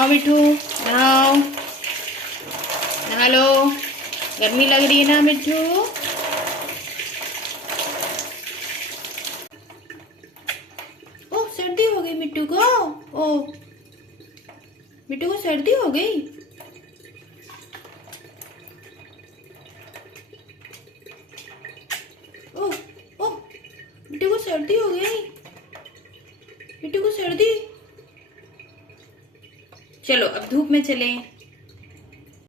आओ मिठू, नहाओ, नहा लो। गर्मी लग रही है ना मिठू? ओह सर्दी हो गई मिट्टू को। ओह मिट्टू को सर्दी हो गई। ओह ओह मिट्टू को सर्दी हो गई। मिट्टू को सर्दी। चलो अब धूप में चलें।